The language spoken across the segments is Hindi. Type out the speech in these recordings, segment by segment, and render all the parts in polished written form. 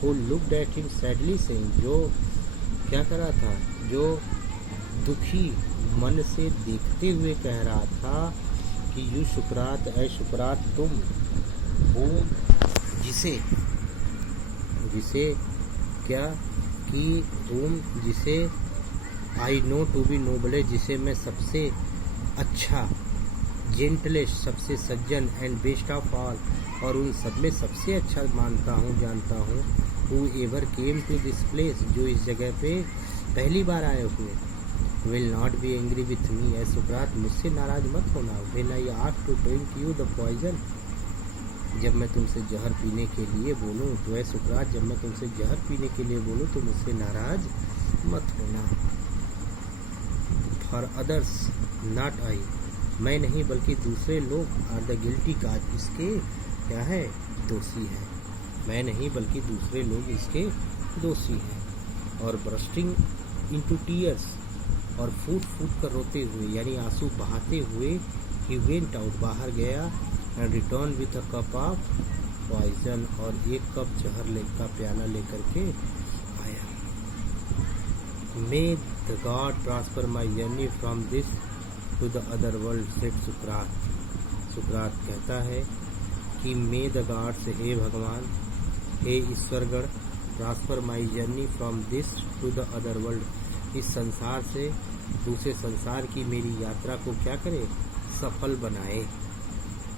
who looked at him sadly saying, जो क्या कर रहा था, जो दुखी मन से देखते हुए कह रहा था कि यू सुकरात, ऐ सुकरात तुम हो जिसे क्या कि तुम जिसे I know to be noble, जिसे मैं सबसे अच्छा, जेंटलेस्ट सबसे सज्जन, एंड बेस्ट ऑफ ऑल और उन सब में सबसे अच्छा मानता हूँ, जानता हूँ, whoever came to this place, जो इस जगह पे पहली बार आए हुए, will not be angry with me, ऐ सुकरात मुझसे नाराज मत होना, when I ask to drink you the poison, जब मैं तुमसे जहर पीने के लिए बोलूँ, तो ऐ सुकरात जब मैं तुमसे जहर पीने के लिए बोलूँ तो मुझसे नाराज मत होना। फॉर अदर्स नॉट आई, मैं नहीं बल्कि दूसरे लोग, आर द गिल्टी काज, इसके क्या है, दोषी है, मैं नहीं बल्कि दूसरे लोग इसके दोषी हैं। और ब्रस्टिंग इनटू टीयर्स, और फूट फूट कर रोते हुए यानी आंसू बहाते हुए, ही वेंट आउट, बाहर गया, and return with a cup of poison, और एक कप जहर का प्याला लेकर के आया। May the god transfer my journey from this to the other world, said सुकरात, सुकरात कहता है कि मे द गॉड से, हे भगवान, हे ईश्वरगण, transfer my journey from this to the other world, इस संसार से दूसरे संसार की मेरी यात्रा को क्या करे, सफल बनाए।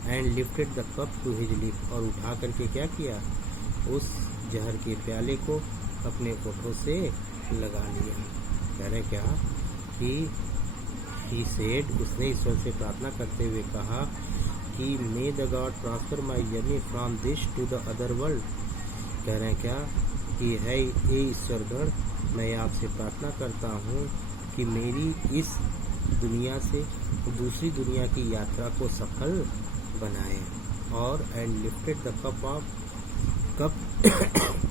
And lifted the cup to his lip, और उठा करके क्या किया, उस जहर के प्याले को अपने होठों से लगा लिया। कह रहे क्या कि ही सेड, उसने ईश्वर से प्रार्थना करते हुए कहा कि may the god transfer my journey from this to the other world, कह रहे हैं क्या कि है ये ईश्वरगण, मैं आपसे प्रार्थना करता हूँ कि मेरी इस दुनिया से दूसरी दुनिया की यात्रा को सफल बनाए। और and lifted the cup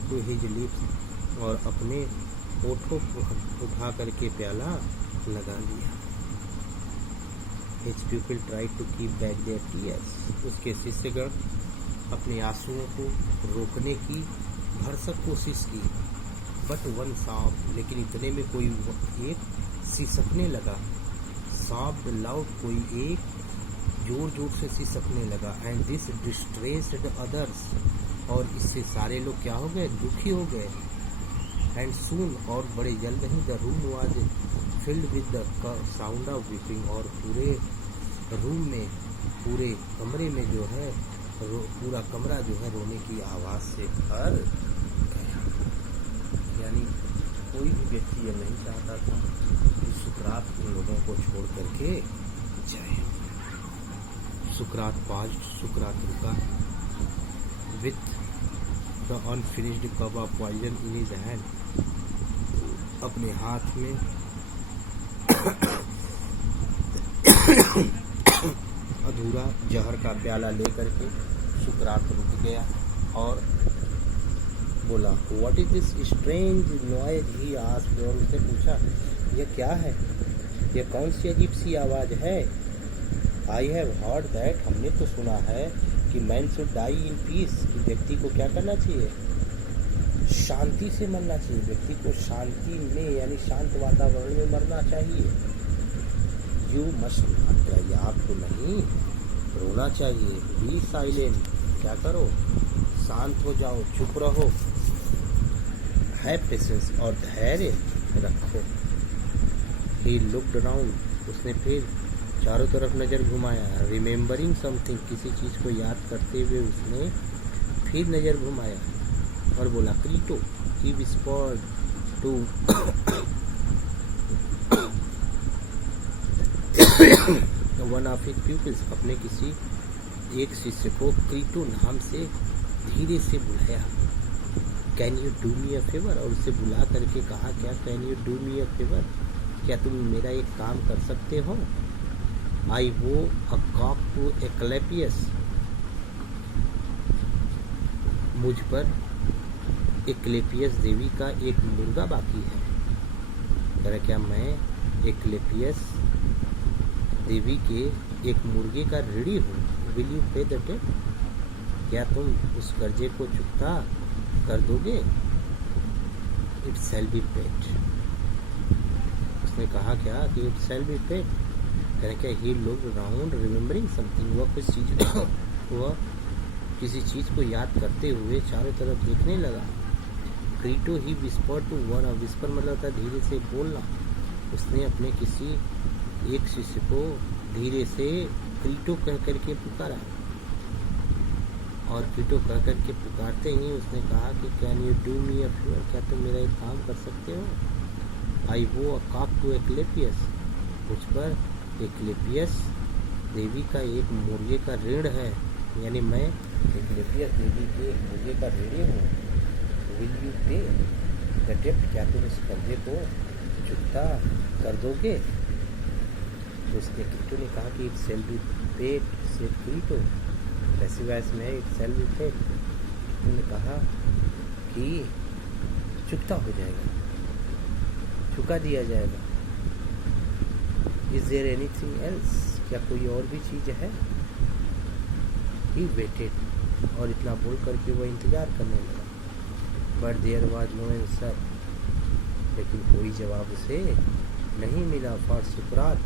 to his lips, और अपने होठों को उठा करके प्याला लगा लिया। His people try to keep back their tears, उसके शिष्यगण अपने आंसुओं को रोकने की भरसक कोशिश की। बट वन सॉब, लेकिन इतने में कोई एक सिसकने लगा, सॉब्ड लाउड, कोई एक जोर जोर से सिसकने लगा। एंड दिस डिस्ट्रेस्ड अदर्स, और इससे सारे लोग क्या हो गए, दुखी हो गए। एंड सून, और बड़े जल्द ही, the room was filled with the sound of weeping, और पूरे रूम में, पूरे कमरे में जो है, पूरा कमरा जो है रोने की आवाज़ से भर गया। यानी कोई भी व्यक्ति ये नहीं चाहता था कि सुकरात उन लोगों को छोड़ करके जाए। सुकरात पाज्ड, सुकरात रुका, with the unfinished cup of poison in his hand, अपने हाथ में अधूरा जहर का प्याला लेकर के सुकरात रुक गया और बोला, what is this strange noise, he asked, और उसने पूछा यह क्या है, यह कौन सी अजीब सी आवाज़ है। आई हैव हर्ड दैट, हमने तो सुना है कि man should die in peace, कि व्यक्ति को क्या करना चाहिए, शांति से मरना चाहिए, व्यक्ति को शांति में यानी शांत वातावरण में मरना चाहिए। यू मस्ट नॉट क्राई, आपको नहीं रोना चाहिए। बी साइलेंट, क्या करो, शांत हो जाओ, चुप रहो। हैव पेशेंस, और धैर्य रखो। ही लुक्ड अराउंड, उसने फिर चारों तरफ नज़र घुमाया। रिमेम्बरिंग समथिंग, किसी चीज़ को याद करते हुए उसने फिर नज़र घुमाया और बोला, Crito, he whispered to one of his pupils, अपने किसी एक शिष्य को क्रीटो नाम से धीरे से बुलाया। Can you do me a favour, और उससे बुला करके कहा, क्या can you do me a favour, क्या तुम मेरा एक काम कर सकते हो। आई वो अ कॉक टू एक्लेपियस, मुझ पर एक्लेपियस देवी का एक मुर्गा बाकी है। जरा क्या मैं एक्लेपियस देवी के एक मुर्गे का ऋणी हूँ। विल यू पे द डेट, क्या तुम उस कर्जे को चुकता कर दोगे, इट शैल बी पेड। उसने कहा क्या कि इट शैल बी पेड। कहने क्या, he looked around remembering something. वह कुछ चीज वह किसी चीज को याद करते हुए चारों तरफ देखने लगा। Crito he whisper to one, whisper मतलब था धीरे से बोलना। उसने अपने किसी एक शिष्य को धीरे से क्रीटो कह करके पुकारा, और क्रीटो कह करके पुकारते ही उसने कहा कि can you do me a favour, क्या तुम मेरा एक काम कर सकते हो। आई वो अ कॉक टू एक्लेपियस, मुझ पर एक्लेपियस देवी का एक मुर्गे का ऋण है, यानी मैं एक्लेपियस देवी के एक मुर्गे का ऋणी हूँ। विल यू पे द डेप्ट, क्या तुम इस कर्जे को चुकता कर दोगे। तो उसने क्रीटो ने कहा कि इट शैल बी पेड, से क्रीटो पैसिव वॉइस में इट शैल बी पेड। उन्होंने कहा कि चुकता हो जाएगा, चुका दिया जाएगा। इज देयर एनीथिंग एल्स, क्या कोई और भी चीज़ है। ही वेटेड, और इतना बोल करके वह इंतज़ार करने लगा। But there was no answer, लेकिन कोई जवाब उसे नहीं मिला। फॉर सुकरात,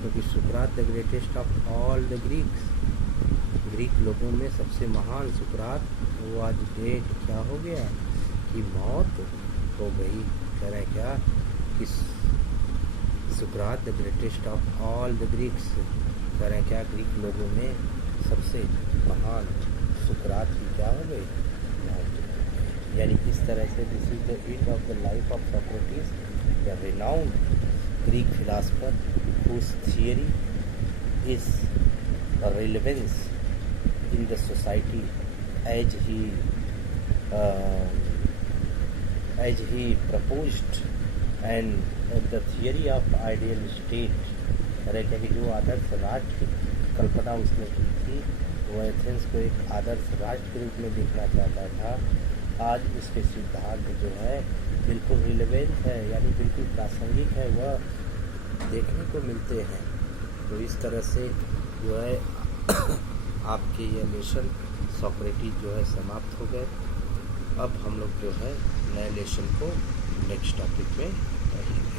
क्योंकि सुकरात the greatest of all the Greeks, Greek लोगों में सबसे महान सुकरात वो आज डेड, क्या हो गया कि मौत हो गई। कह रहे क्या कि सुकरात the greatest of all the Greeks, कह रहे क्या ग्रीक लोगों में सबसे महान सुकरात की क्या हो गई, मौत। यानी इस तरह से this is the end of the life of Socrates, the renowned Greek philosopher whose theory is relevance in the society as he proposed, and the theory of ideal state, अरे क्या कि जो आदर्श राष्ट्र की कल्पना उसने की थी, वो एथेंस को एक आदर्श राष्ट्र के रूप में देखना चाहता था। आज उसके सिद्धांत जो है बिल्कुल रिलेवेंट है, यानी बिल्कुल प्रासंगिक है, वह देखने को मिलते हैं। तो इस तरह से जो है आपके ये लेसन सोक्रेटिस जो है समाप्त हो गए। अब हम लोग जो है नए लेसन को नेक्स्ट टॉपिक में पढ़ेंगे।